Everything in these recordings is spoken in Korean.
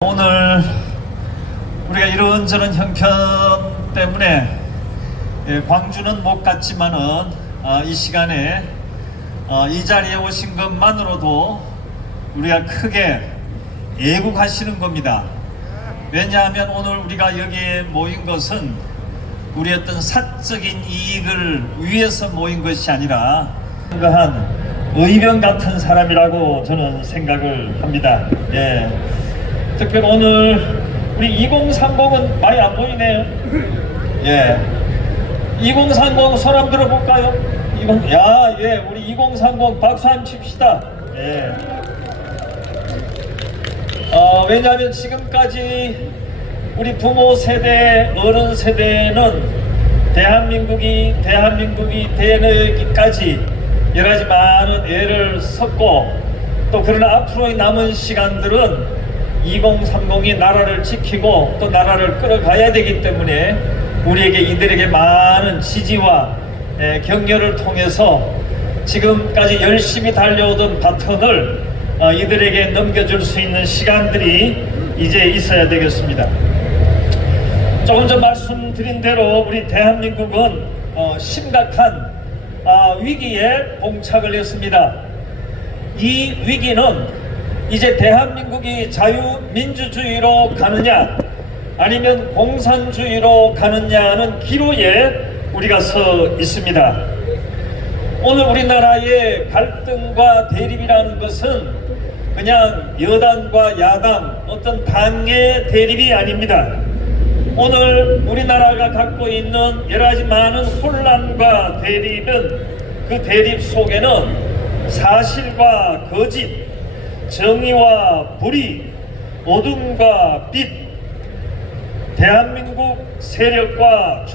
오늘 우리가 이런저런 형편 때문에 광주는 못 갔지만은 이 시간에 이 자리에 오신 것만으로도 우리가 크게 애국하시는 겁니다. 왜냐하면 오늘 우리가 여기에 모인 것은 우리 어떤 사적인 이익을 위해서 모인 것이 아니라 한 의병 같은 사람이라고 저는 생각을 합니다. 특별히 오늘 우리 2030은 많이 안 보이네요. 2030 손 한번 들어볼까요? 우리 2030 박수 한번 칩시다. 왜냐하면 지금까지 우리 부모 세대, 어른 세대는 대한민국이 되기까지 여러 가지 많은 애를 썼고, 또 그러나 앞으로 남은 시간들은 2030이 나라를 지키고 또 나라를 끌어가야 되기 때문에 우리에게 이들에게 많은 지지와 격려를 통해서 지금까지 열심히 달려오던 바톤을 이들에게 넘겨줄 수 있는 시간들이 이제 있어야 되겠습니다. 조금 전 말씀드린 대로 우리 대한민국은 심각한 위기에 봉착을 했습니다. 이 위기는 이제 대한민국이 자유민주주의로 가느냐 아니면 공산주의로 가느냐는 기로에 우리가 서 있습니다. 오늘 우리나라의 갈등과 대립이라는 것은 그냥 여당과 야당 어떤 당의 대립이 아닙니다. 오늘 우리나라가 갖고 있는 여러 가지 많은 혼란과 대립은 그 대립 속에는 사실과 거짓, 정의와 불의, 어둠과 빛, 대한민국 세력과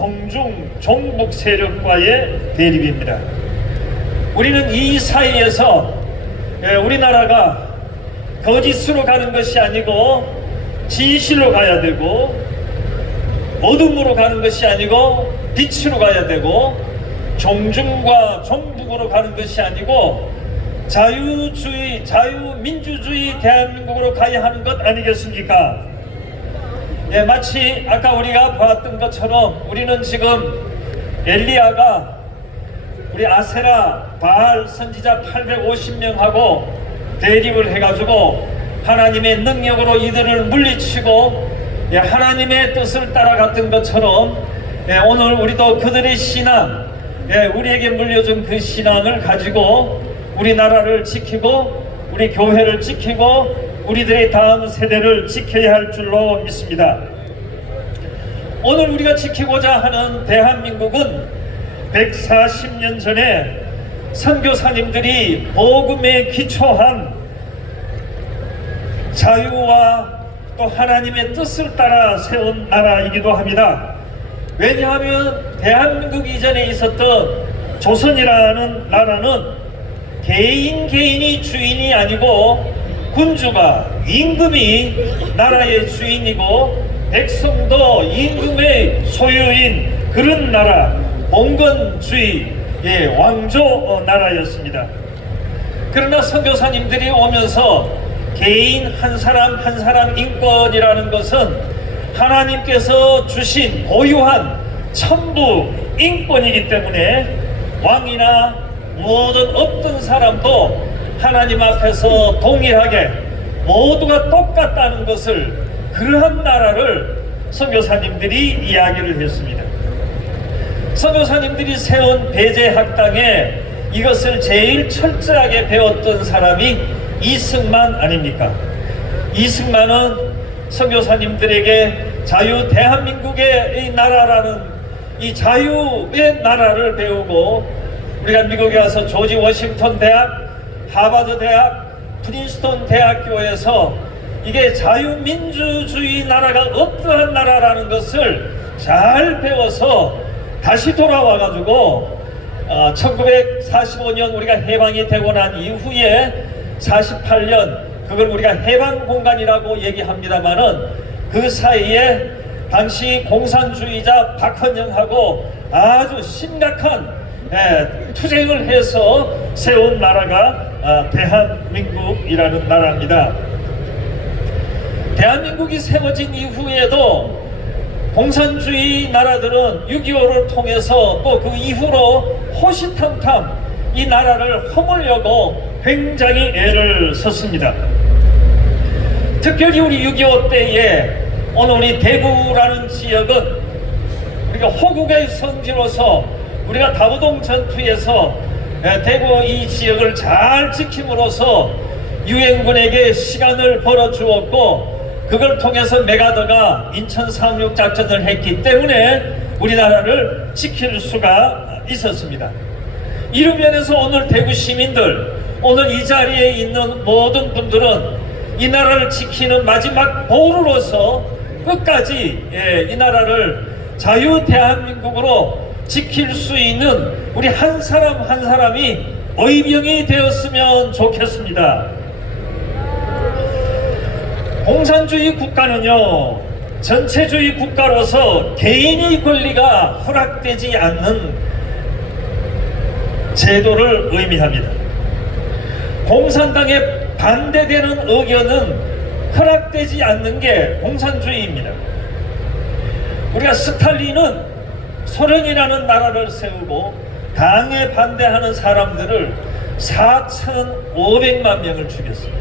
종북 세력과의 대립입니다. 우리는 이 사이에서 우리나라가 거짓으로 가는 것이 아니고 진실로 가야 되고, 어둠으로 가는 것이 아니고 빛으로 가야 되고, 종중과 종북으로 가는 것이 아니고 자유주의, 자유민주주의 대한민국으로 가야 하는 것 아니겠습니까? 마치 아까 우리가 봤던 것처럼 우리는 지금 엘리야가 우리 아세라 바알 선지자 850명하고 대립을 해가지고 하나님의 능력으로 이들을 물리치고 하나님의 뜻을 따라갔던 것처럼 오늘 우리도 그들의 신앙, 우리에게 물려준 그 신앙을 가지고 우리나라를 지키고 우리 교회를 지키고 우리들의 다음 세대를 지켜야 할 줄로 믿습니다. 오늘 우리가 지키고자 하는 대한민국은 140년 전에 선교사님들이 복음에 기초한 자유와 또 하나님의 뜻을 따라 세운 나라이기도 합니다. 왜냐하면 대한민국 이전에 있었던 조선이라는 나라는 개인이 주인이 아니고 군주가, 임금이 나라의 주인이고 백성도 임금의 소유인 그런 나라, 봉건주의 왕조 나라였습니다. 그러나 선교사님들이 오면서 개인 한 사람 한 사람 인권이라는 것은 하나님께서 주신 고유한 천부 인권이기 때문에 왕이나 모든 어떤 사람도 하나님 앞에서 동일하게 모두가 똑같다는 것을, 그러한 나라를 선교사님들이 이야기를 했습니다. 선교사님들이 세운 배제학당에 이것을 제일 철저하게 배웠던 사람이 이승만 아닙니까? 이승만은 선교사님들에게 대한민국의 나라라는 이 자유의 나라를 배우고, 우리가 미국에 와서 조지 워싱턴 대학, 하버드 대학, 프린스턴 대학교에서 이게 자유민주주의 나라가 어떠한 나라라는 것을 잘 배워서 다시 돌아와 가지고 1945년 우리가 해방이 되고 난 이후에 48년, 그걸 우리가 해방공간이라고 얘기합니다마는 그 사이에 당시 공산주의자 박헌영하고 아주 심각한 투쟁을 해서 세운 나라가 대한민국이라는 나라입니다. 대한민국이 세워진 이후에도 공산주의 나라들은 6.25를 통해서 또 그 이후로 호시탐탐 이 나라를 허물려고 굉장히 애를 썼습니다. 특별히 우리 6.25 때에 오늘 우리 대구라는 지역은 우리가 호국의 성지로서 우리가 다부동 전투에서 대구 이 지역을 잘 지킴으로써 유엔군에게 시간을 벌어주었고, 그걸 통해서 메가더가 인천 상륙 작전을 했기 때문에 우리나라를 지킬 수가 있었습니다. 이런 면에서 오늘 대구 시민들, 오늘 이 자리에 있는 모든 분들은 이 나라를 지키는 마지막 보루로서 끝까지 이 나라를 자유 대한민국으로 지킬 수 있는 우리 한 사람 한 사람이 의병이 되었으면 좋겠습니다. 공산주의 국가는요, 전체주의 국가로서 개인의 권리가 허락되지 않는 제도를 의미합니다. 공산당에 반대되는 의견은 허락되지 않는 게 공산주의입니다. 우리가 스탈린은 소련이라는 나라를 세우고 당에 반대하는 사람들을 4,500만 명을 죽였습니다.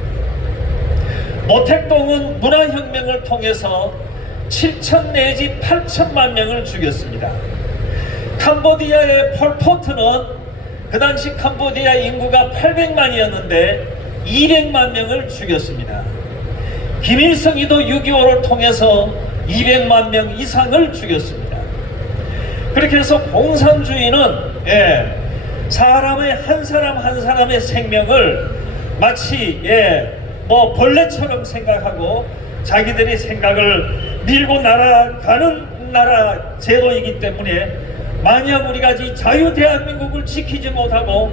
모택동은 문화혁명을 통해서 7천 내지 8천만 명을 죽였습니다. 캄보디아의 폴포트는 그 당시 캄보디아 인구가 800만이었는데 200만 명을 죽였습니다. 김일성이도 6.25를 통해서 200만 명 이상을 죽였습니다. 그렇게 해서 공산주의는 사람의 한 사람 한 사람의 생명을 마치 뭐 벌레처럼 생각하고 자기들의 생각을 밀고 날아가는 나라 제도이기 때문에, 만약 우리가 이 자유 대한민국을 지키지 못하고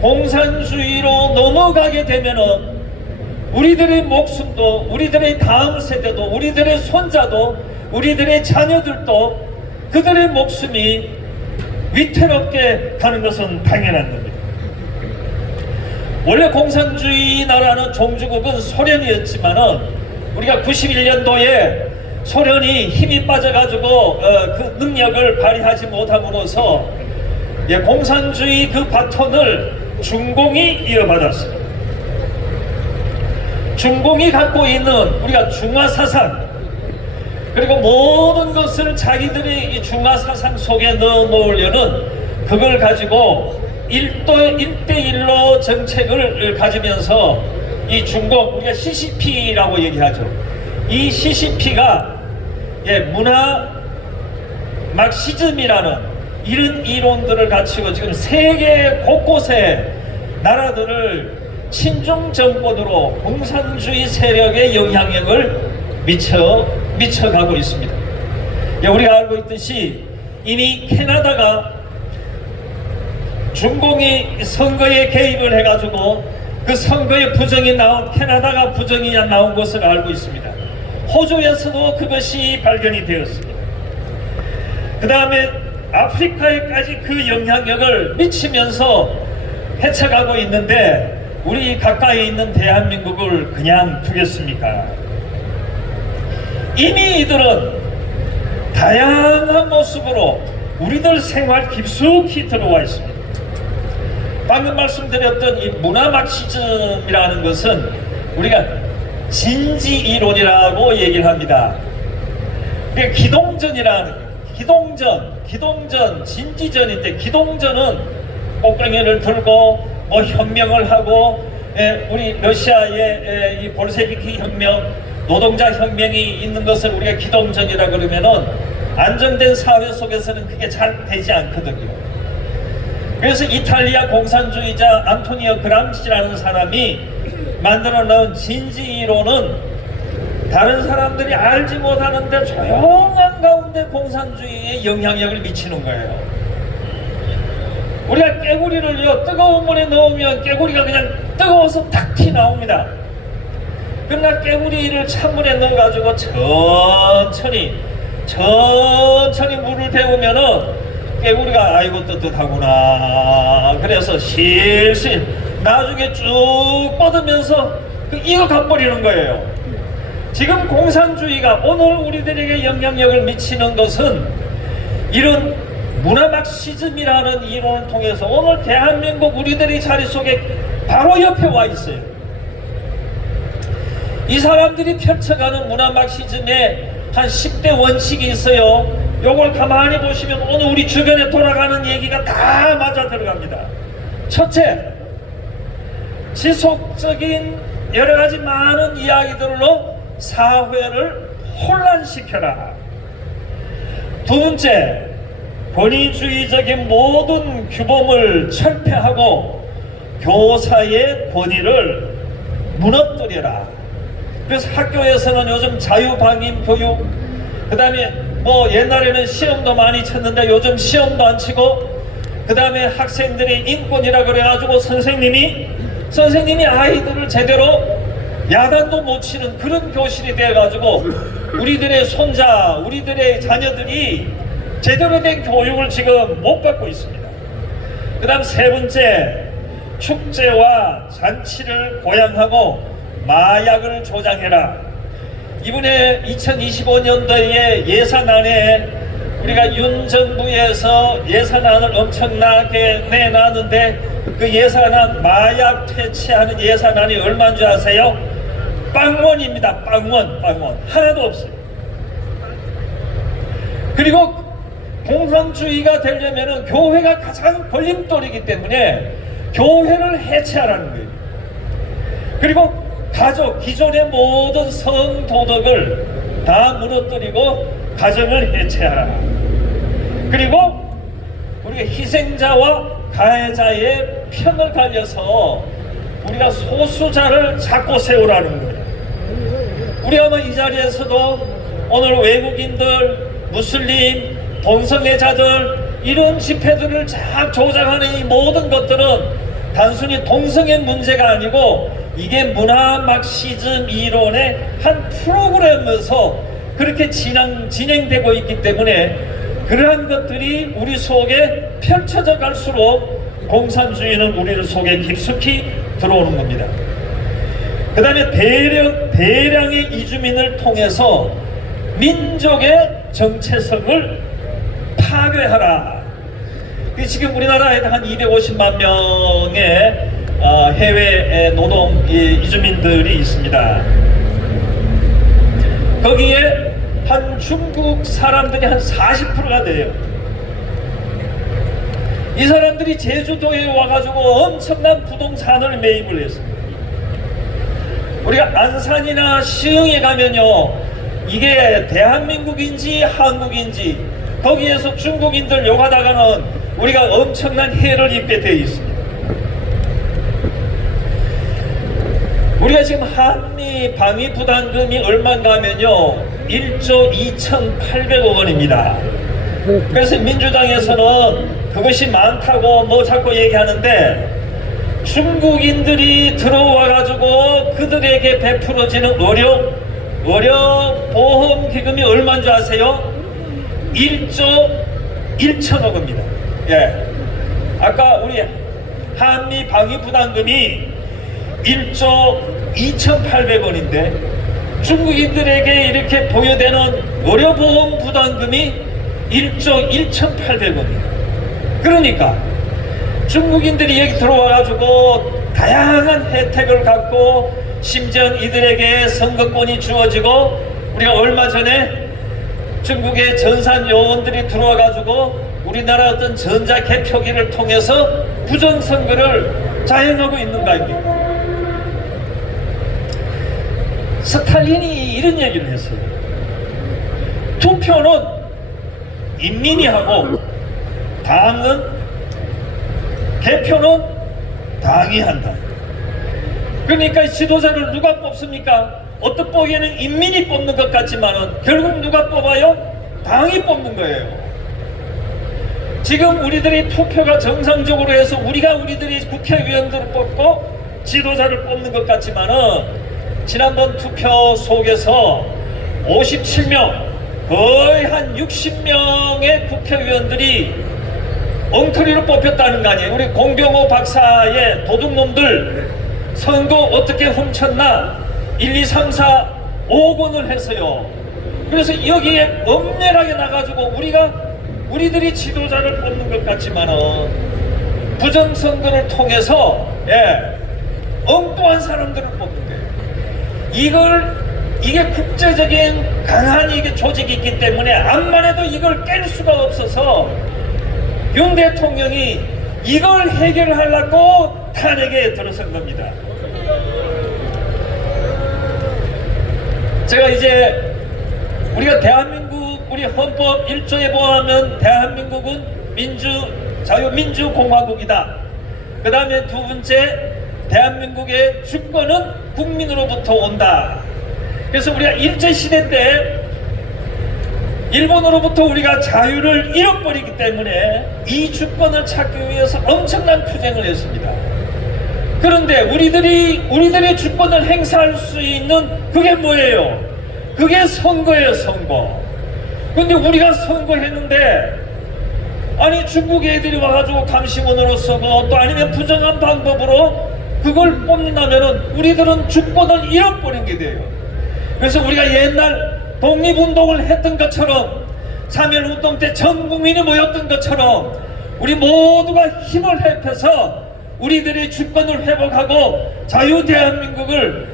공산주의로 넘어가게 되면은 우리들의 목숨도, 우리들의 다음 세대도, 우리들의 손자도, 우리들의 자녀들도 그들의 목숨이 위태롭게 가는 것은 당연한 겁니다. 원래 공산주의 나라는 종주국은 소련이었지만은 우리가 91년도에 소련이 힘이 빠져가지고 그 능력을 발휘하지 못함으로써 공산주의 그 바톤을 중공이 이어받았습니다. 중공이 갖고 있는 우리가 중화사상, 그리고 모든 것을 자기들의 이 중화사상 속에 넣어 놓으려는, 그걸 가지고 1대1로 정책을 가지면서 이 중공, 우리가 CCP라고 얘기하죠. 이 CCP가 문화 막시즘이라는 이런 이론들을 가지고 지금 세계 곳곳에 나라들을 친중 정권으로 공산주의 세력의 영향력을 미쳐가고 있습니다. 우리가 알고 있듯이 이미 캐나다가 중공이 선거에 개입을 해가지고 그 선거에 부정이 나온, 캐나다가 부정이 나온 것을 알고 있습니다. 호주에서도 그것이 발견이 되었습니다. 그 다음에 아프리카에까지 그 영향력을 미치면서 헤쳐가고 있는데, 우리 가까이 있는 대한민국을 그냥 두겠습니까? 이미 이들은 다양한 모습으로 우리들 생활 깊숙이 들어와 있습니다. 방금 말씀드렸던 이 문화 막시즘이라는 것은 우리가 진지 이론이라고 얘기를 합니다. 기동전, 진지전인데, 기동전은 꽃강이를 들고 뭐 혁명을 하고, 우리 러시아의 이 볼셰비키 혁명, 노동자 혁명이 있는 것을 우리가 기동전이라 그러면은 안정된 사회 속에서는 그게 잘 되지 않거든요. 그래서 이탈리아 공산주의자 안토니오 그람시라는 사람이 만들어 놓은 진지이론은 다른 사람들이 알지 못하는데 조용한 가운데 공산주의에 영향력을 미치는 거예요. 우리가 깨구리를요, 뜨거운 물에 넣으면 깨구리가 그냥 뜨거워서 탁 튀나옵니다. 그러나 깨구리를 찬물에 넣어가지고 천천히 물을 데우면은 깨구리가 아이고 뜨뜻하구나, 그래서 실실 나중에 쭉 뻗으면서 익어 가버리는 거예요. 지금 공산주의가 오늘 우리들에게 영향력을 미치는 것은 이런 문화 막시즘이라는 이론을 통해서 오늘 대한민국 우리들의 자리 속에 바로 옆에 와 있어요. 이 사람들이 펼쳐가는 문화 막시즘에 한 10대 원칙이 있어요. 요걸 가만히 보시면 오늘 우리 주변에 돌아가는 얘기가 다 맞아 들어갑니다. 첫째, 지속적인 여러 가지 많은 이야기들로 사회를 혼란시켜라. 두 번째, 권위주의적인 모든 규범을 철폐하고 교사의 권위를 무너뜨려라. 그래서 학교에서는 요즘 자유방임 교육, 그 다음에 뭐 옛날에는 시험도 많이 쳤는데 요즘 시험도 안 치고, 그 다음에 학생들의 인권이라 그래가지고 선생님이 아이들을 제대로 야단도 못 치는 그런 교실이 돼가지고 우리들의 손자, 우리들의 자녀들이 제대로 된 교육을 지금 못 받고 있습니다. 그 다음 세 번째, 축제와 잔치를 고양하고 마약을 조장해라. 이번에 2025년도에 예산안에 우리가 윤 정부에서 예산안을 엄청나게 내놨는데 그 예산안, 마약 퇴치하는 예산안이 얼마인 줄 아세요? 빵원입니다. 빵원. 하나도 없어요. 그리고 공산주의가 되려면 교회가 가장 걸림돌이기 때문에 교회를 해체하라는 거예요. 그리고 가족, 기존의 모든 성도덕을 다 무너뜨리고 가정을 해체하라. 그리고 우리가 희생자와 가해자의 편을 갈려서 우리가 소수자를 잡고 세우라는 거예요. 우리 아마 이 자리에서도 오늘 외국인들, 무슬림, 동성애자들 이런 집회들을 잘 조장하는 이 모든 것들은 단순히 동성애 문제가 아니고 이게 문화 막시즘 이론의 한 프로그램에서 그렇게 진행되고 있기 때문에 그러한 것들이 우리 속에 펼쳐져 갈수록 공산주의는 우리 속에 깊숙이 들어오는 겁니다. 그 다음에 대량의 이주민을 통해서 민족의 정체성을 파괴하라. 지금 우리나라에 한 250만 명의 해외 노동 이주민들이 있습니다. 거기에 한 중국 사람들이 한 40%가 돼요. 이 사람들이 제주도에 와가지고 엄청난 부동산을 매입을 했습니다. 우리가 안산이나 시흥에 가면요, 이게 대한민국인지 한국인지 거기에서 중국인들 욕하다가는 우리가 엄청난 해를 입게 되어 있습니다. 우리가 지금 한미 방위 부담금이 얼마인가 하면요 1조 2,800억 원입니다. 그래서 민주당에서는 그것이 많다고 뭐 자꾸 얘기하는데 중국인들이 들어와 가지고 그들에게 베풀어지는 의료 보험 기금이 얼마인 줄 아세요? 1조 1천억입니다. 예. 아까 우리 한미 방위 부담금이 1조 2,800원인데 중국인들에게 이렇게 보여되는 의료보험 부담금이 1조 1,800원이에요. 그러니까 중국인들이 여기 들어와가지고 다양한 혜택을 갖고 심지어 이들에게 선거권이 주어지고 우리가 얼마 전에 중국의 전산 요원들이 들어와가지고 우리나라 어떤 전자개표기를 통해서 부정선거를 자행하고 있는 거 아닙니까? 스탈린이 이런 얘기를 했어요. 투표는 인민이 하고 당은 개표는 당이 한다. 그러니까 지도자를 누가 뽑습니까? 어떤 보기에는 인민이 뽑는 것 같지만은 결국 누가 뽑아요? 당이 뽑는 거예요. 지금 우리들이 투표가 정상적으로 해서 우리들이 국회의원들을 뽑고 지도자를 뽑는 것 같지만은 지난번 투표 속에서 57명, 거의 한 60명의 국회의원들이 엉터리로 뽑혔다는 거 아니에요. 우리 공병호 박사의 도둑놈들 선거 어떻게 훔쳤나 1, 2, 3, 4 오건을 해서요. 그래서 여기에 엄밀하게 나가지고 우리들이 지도자를 뽑는 것 같지만은 부정선거를 통해서 엉뚱한 사람들을 뽑는 거예요. 이게 국제적인 강한 이게 조직이 있기 때문에 암만 해도 이걸 깰 수가 없어서 윤 대통령이 이걸 해결하려고 탄핵에 들어선 겁니다. 제가 이제 우리가 대한민국 우리 헌법 1조에 보면 대한민국은 자유민주공화국이다. 그 다음에 두 번째, 대한민국의 주권은 국민으로부터 온다. 그래서 우리가 일제시대 때 일본으로부터 우리가 자유를 잃어버리기 때문에 이 주권을 찾기 위해서 엄청난 투쟁을 했습니다. 그런데 우리들의 주권을 행사할 수 있는 그게 뭐예요? 그게 선거예요, 선거. 근데 우리가 선거했는데 아니 중국 애들이 와가지고 감시원으로 서고 또 아니면 부정한 방법으로 그걸 뽑는다면은 우리들은 주권을 잃어버린 게 돼요. 그래서 우리가 옛날 독립운동을 했던 것처럼 3.1운동 때 전 국민이 모였던 것처럼 우리 모두가 힘을 합해서 우리들의 주권을 회복하고 자유 대한민국을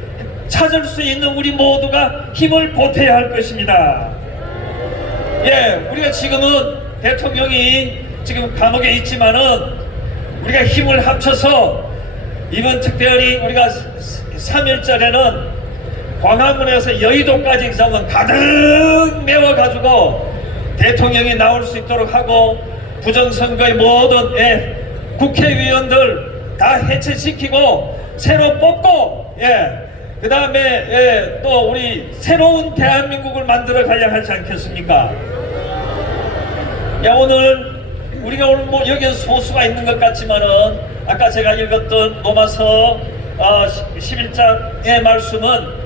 찾을 수 있는 우리 모두가 힘을 보태야 할 것입니다. 우리가 지금은 대통령이 지금 감옥에 있지만은 우리가 힘을 합쳐서 이번 특별히 우리가 3일절에는 광화문에서 여의도까지 가면 가득 메워가지고 대통령이 나올 수 있도록 하고 부정선거의 모든 국회의원들 다 해체시키고 새로 뽑고 그 다음에 또 우리 새로운 대한민국을 만들어 가야 하지 않겠습니까? 오늘 우리가 오늘 뭐 여기에 소수가 있는 것 같지만은 아까 제가 읽었던 로마서 11장의 말씀은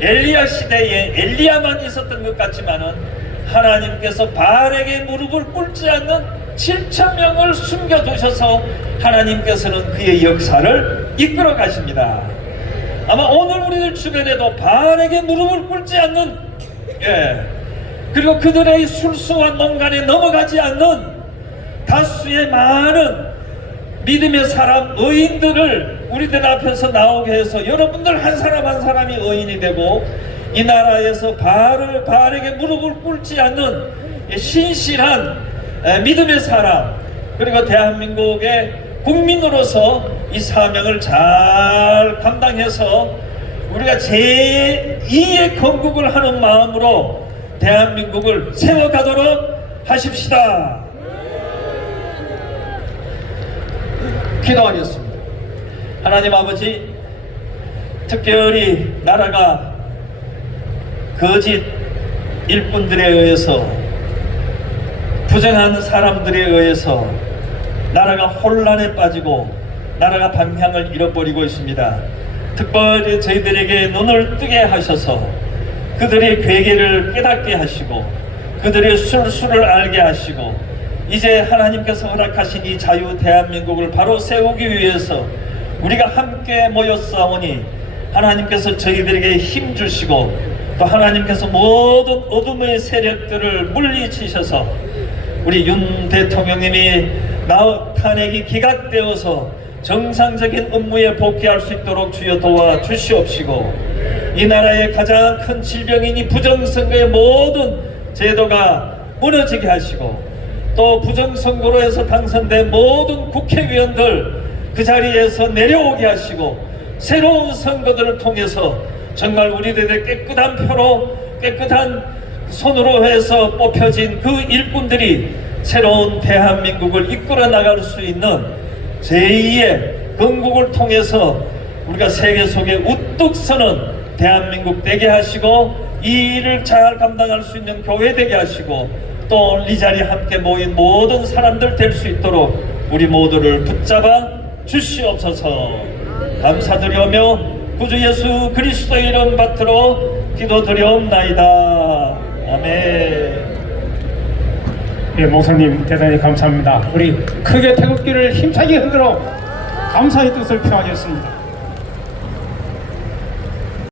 엘리야 시대에 엘리야만 있었던 것 같지만은 하나님께서 바알에게 무릎을 꿇지 않는 7,000명을 숨겨두셔서 하나님께서는 그의 역사를 이끌어 가십니다. 아마 오늘 우리들 주변에도 바알에게 무릎을 꿇지 않는 그리고 그들의 술수와 농간에 넘어가지 않는 다수의 많은 믿음의 사람 의인들을 우리들 앞에서 나오게 해서 여러분들 한 사람 한 사람이 의인이 되고 이 나라에서 바알에게 무릎을 꿇지 않는 신실한 믿음의 사람 그리고 대한민국의 국민으로서 이 사명을 잘 감당해서 우리가 제2의 건국을 하는 마음으로 대한민국을 세워가도록 하십시다. 기도하겠습니다. 하나님 아버지, 특별히 나라가 거짓 일꾼들에 의해서 부정한 사람들에 의해서 나라가 혼란에 빠지고 나라가 방향을 잃어버리고 있습니다. 특별히 저희들에게 눈을 뜨게 하셔서 그들의 괴계를 깨닫게 하시고 그들의 술수를 알게 하시고 이제 하나님께서 허락하신 이 자유 대한민국을 바로 세우기 위해서 우리가 함께 모였사오니 하나님께서 저희들에게 힘 주시고 또 하나님께서 모든 어둠의 세력들을 물리치셔서 우리 윤 대통령님이 탄핵이 기각되어서 정상적인 업무에 복귀할 수 있도록 주여 도와 주시옵시고 이 나라의 가장 큰 질병인 이 부정선거의 모든 제도가 무너지게 하시고 또 부정선거로 해서 당선된 모든 국회의원들 그 자리에서 내려오게 하시고 새로운 선거들을 통해서 정말 우리들의 깨끗한 표로 깨끗한 손으로 해서 뽑혀진 그 일꾼들이 새로운 대한민국을 이끌어 나갈 수 있는 제2의 건국을 통해서 우리가 세계 속에 우뚝 서는 대한민국 되게 하시고 이 일을 잘 감당할 수 있는 교회 되게 하시고 또 이 자리에 함께 모인 모든 사람들 될 수 있도록 우리 모두를 붙잡아 주시옵소서. 감사드리오며 구주 예수 그리스도의 이름 받들어 기도드리옵나이다. 아멘. 목사님 대단히 감사합니다. 우리 크게 태극기를 힘차게 흔들어 감사의 뜻을 표하겠습니다.